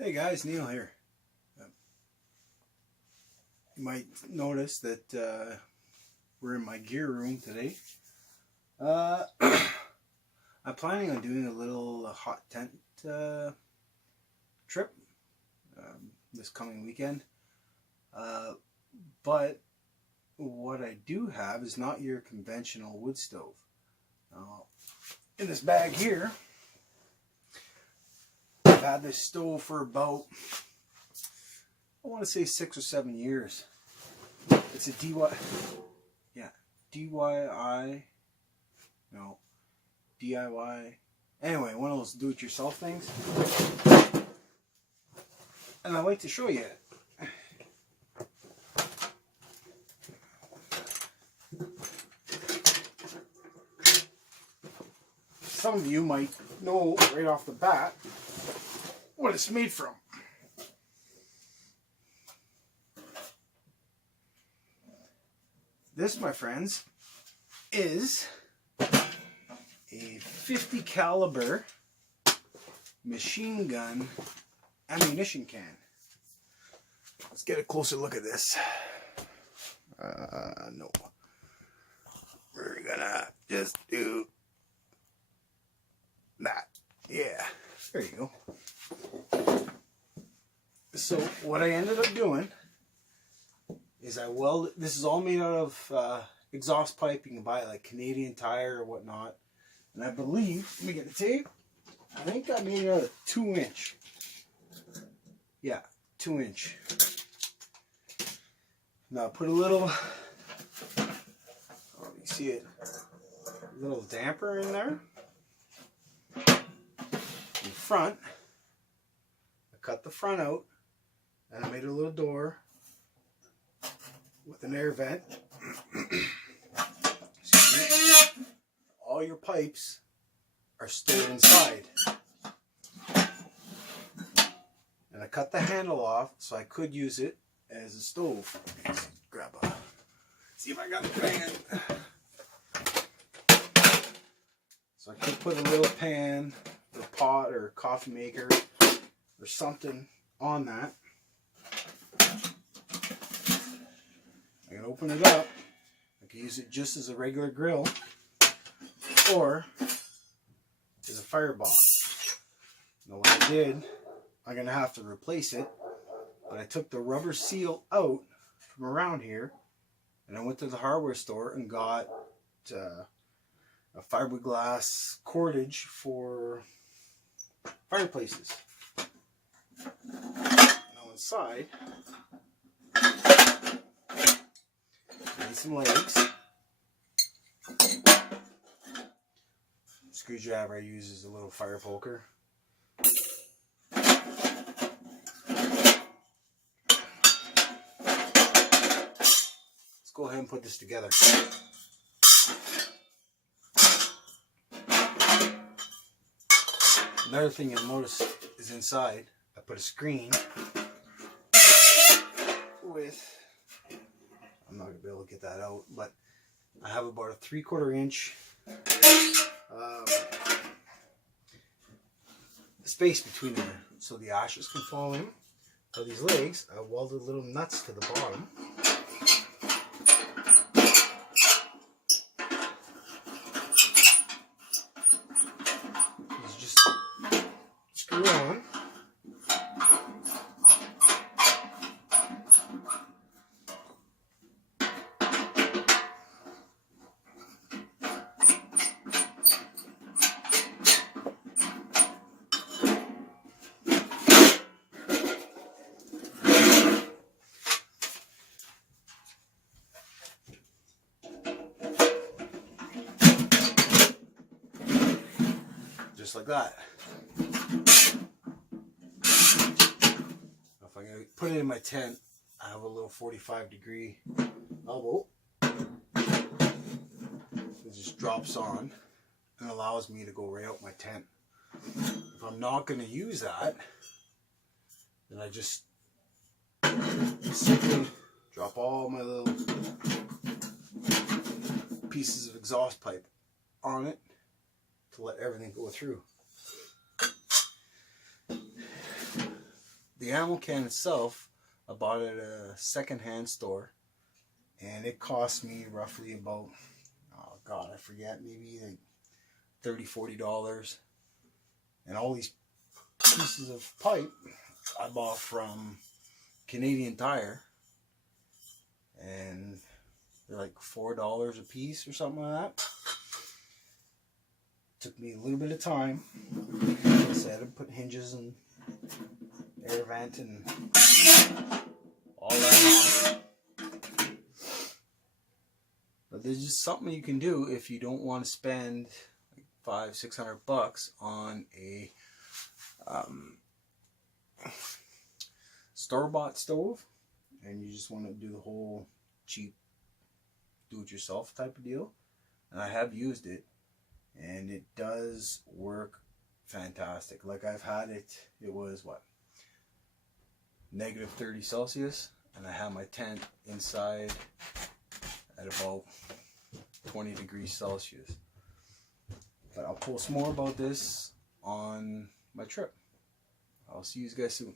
Hey guys, Neil here. You might notice that we're in my gear room today. I'm planning on doing a little hot tent trip this coming weekend. But what I do have is not your conventional wood stove. In this bag here, I've had this stove for about, I want to say 6 or 7 years. It's a DIY, anyway, one of those do-it-yourself things. And I'd like to show you it. Some of you might know right off the bat what it's made from. This, my friends, is a 50 caliber machine gun ammunition can. Let's get a closer look at this. No. We're gonna just do that. Yeah, there you go. So what I ended up doing is I welded, this is all made out of exhaust pipe. You can buy like Canadian Tire or whatnot. And I believe, let me get the tape. I think I made it out of 2-inch. Yeah, 2-inch. Now I put a little, oh, you see it, a little damper in there. In front, I cut the front out, and I made a little door with an air vent. All your pipes are stored inside. And I cut the handle off so I could use it as a stove. Let's grab a, see if I got the pan. So I could put a little pan or pot or coffee maker or something on that. I can open it up. I can use it just as a regular grill or as a firebox. Now what I did, I'm going to have to replace it, but I took the rubber seal out from around here and I went to the hardware store and got a fiberglass cordage for fireplaces. Now inside, need some legs. Screwdriver I use is a little fire poker. Let's go ahead and put this together. Another thing you'll notice is inside, I put a screen with, I'm not going to be able to get that out, but I have about a 3/4 inch space between them so the ashes can fall in. So these legs, I welded little nuts to the bottom. These just screw on. Just like that. If I'm going to put it in my tent, I have a little 45-degree elbow. It just drops on and allows me to go right out my tent. If I'm not going to use that, then I just simply drop all my little pieces of exhaust pipe on it to let everything go through. the ammo can itself, I bought it at a secondhand store, and it cost me roughly about, oh God, I forget, maybe like $30–40. And all these pieces of pipe I bought from Canadian Tire, and they're like $4 a piece or something like that. Took me a little bit of time. Like I said, I put hinges and air vent and all that on. But there's just something you can do if you don't want to spend like $500–600 on a store-bought stove, and you just want to do the whole cheap do-it-yourself type of deal. And I have used it, and it does work fantastic. Like, I've had it, it was what, -30 Celsius, and I have my tent inside at about 20 degrees Celsius. But I'll post more about this on my trip. I'll see you guys soon.